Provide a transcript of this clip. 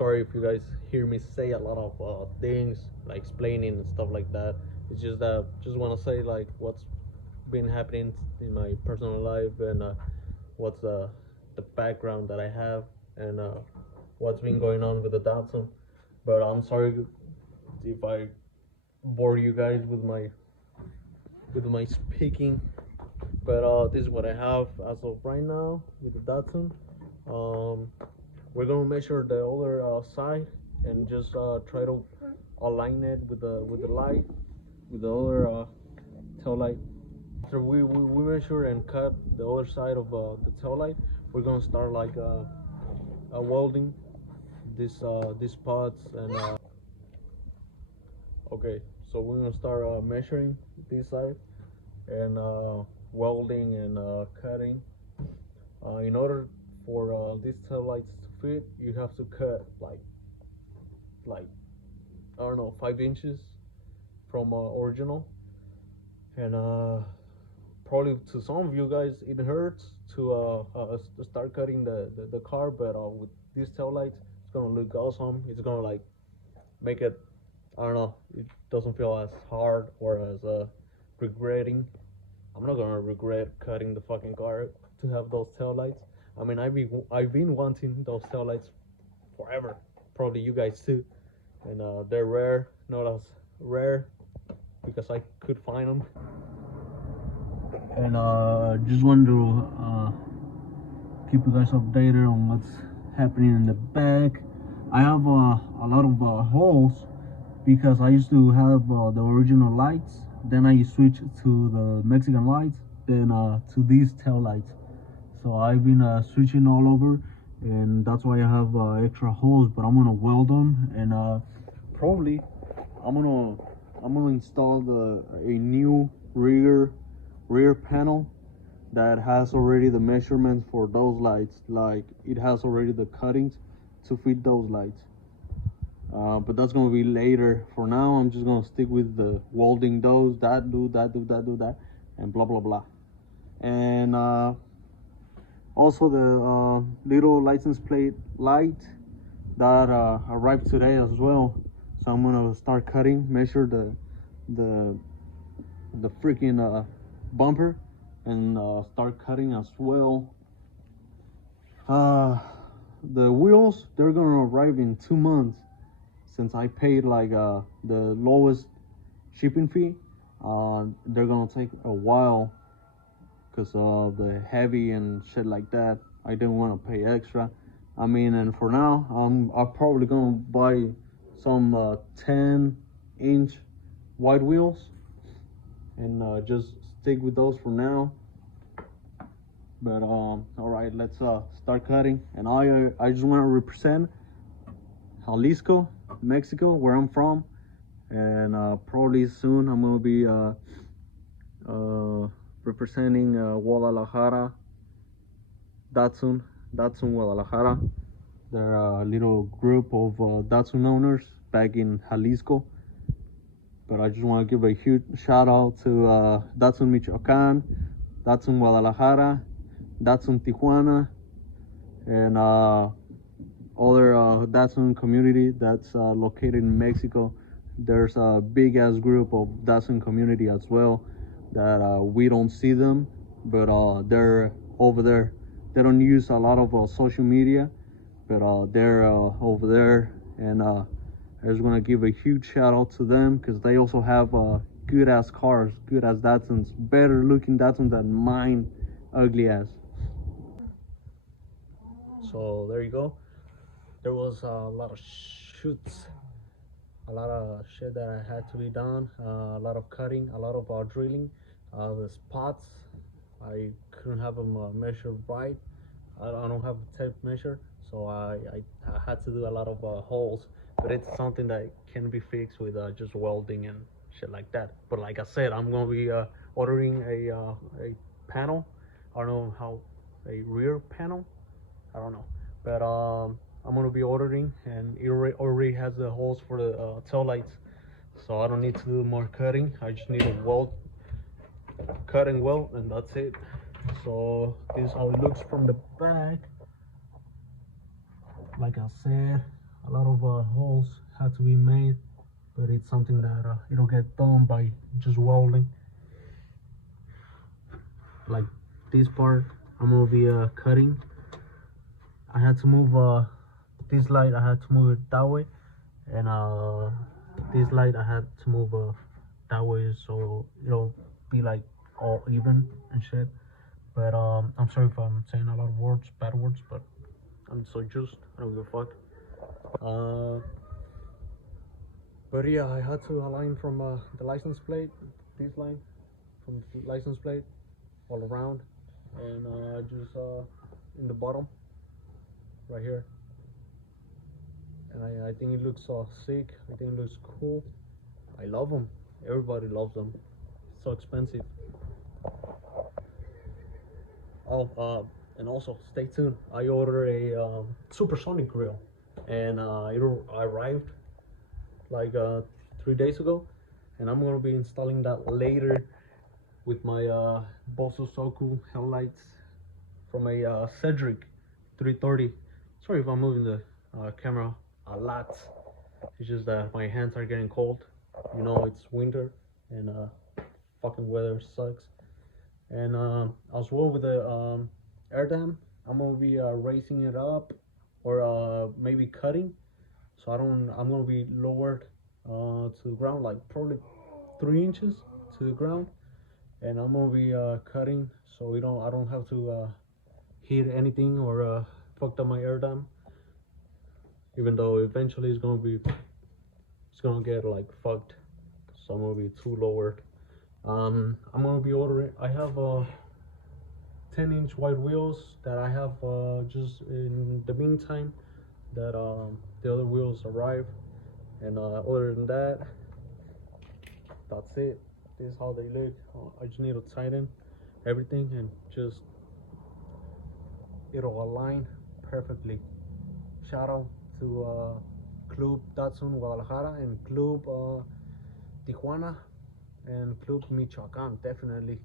sorry if you guys hear me say a lot of things like explaining and stuff like that. It's just that just want to say like what's been happening in my personal life and what's the background that I have and what's been going on with the Datsun. But I'm sorry if I bore you guys with my speaking. But this is what I have as of right now with the Datsun. We're gonna measure the other side and just try to align it with the light, with the other tail light. After we measure and cut the other side of the tail light, we're gonna start like welding these spots and okay. So we're gonna start measuring this side and welding and cutting. In order for these tail lights to fit, you have to cut like I don't know 5 inches from original, and probably to some of you guys it hurts to start cutting the car, but with these tail lights, it's gonna look awesome. It's gonna like make it, I don't know, it doesn't feel as hard or as regretting. I'm not gonna regret cutting the fucking car to have those tail lights. I mean, I've been wanting those tail lights forever. Probably you guys too. And they're rare, not as rare because I could find them. And just wanted to keep you guys updated on what's happening in the back. I have a lot of holes because I used to have the original lights, then I switched to the Mexican lights, then to these tail lights. So I've been switching all over, and that's why I have extra holes. But I'm gonna weld them, and probably I'm gonna install a new rear panel that has already the measurements for those lights. Like it has already the cuttings to fit those lights. But that's gonna be later. For now, I'm just gonna stick with the welding those, that, and blah blah blah. And also the little license plate light that arrived today as well. So I'm gonna start cutting, measure the freaking bumper, and start cutting as well. The wheels, they're gonna arrive in 2 months. Since I paid like the lowest shipping fee, they're gonna take a while because of the heavy and shit like that. I didn't want to pay extra. I mean, and for now, I'm probably gonna buy some 10-inch wide wheels and just stick with those for now. But all right, let's start cutting. And I just want to represent Jalisco, Mexico, where I'm from, and probably soon I'm gonna be representing Guadalajara, Datsun Guadalajara. They're a little group of Datsun owners back in Jalisco. But I just want to give a huge shout out to Datsun Michoacan, Datsun Guadalajara, Datsun Tijuana, and other Datsun community that's located in Mexico. There's a big ass group of Datsun community as well that we don't see them, but they're over there. They don't use a lot of social media, but they're over there, and I just want to give a huge shout out to them because they also have good ass cars, good ass Datsuns, better looking Datsuns than mine ugly ass. So there you go. There was a lot of shoots, a lot of shit that had to be done, a lot of cutting, a lot of drilling. The spots, I couldn't have them measured right. I don't have a tape measure, so I had to do a lot of holes. But it's something that can be fixed with just welding and shit like that. But like I said, I'm gonna be ordering a panel. I don't know how, a rear panel. I don't know, but I'm gonna be ordering, and it already has the holes for the tail lights, so I don't need to do more cutting. I just need to weld, cut and weld, and that's it. So this is how it looks from the back. Like I said, a lot of holes had to be made, but it's something that it'll get done by just welding. Like this part, I'm gonna be cutting. I had to move this light. I had to move it that way, and this light I had to move that way so it'll be like all even and shit. But I'm sorry if I'm saying a lot of words, bad words, but I'm so just I don't give a fuck. But yeah, I had to align from the license plate, this line from the license plate all around, and just in the bottom right here. And I think it looks sick. I think it looks cool. I love them. Everybody loves them. It's so expensive. Oh, and also stay tuned. I ordered a supersonic grill, and it arrived like 3 days ago, and I'm gonna be installing that later with my Bosu Soku headlights from a Cedric 330. Sorry if I'm moving the camera a lot. It's just that my hands are getting cold. You know, it's winter and fucking weather sucks. And as well with the air dam, I'm gonna be raising it up or maybe cutting. So I'm gonna be lowered to the ground, like probably 3 inches to the ground, and I'm gonna be cutting so I don't have to hit anything or fucked up my air dam. Even though eventually it's gonna get like fucked, so I'm gonna be too lowered. I'm gonna be ordering. I have 10-inch wide wheels that I have just in the meantime that the other wheels arrive, and other than that, that's it. This is how they look. I just need to tighten everything and just it'll align perfectly. Shout out to Club Datsun Guadalajara and Club Tijuana and Club Michoacan, definitely.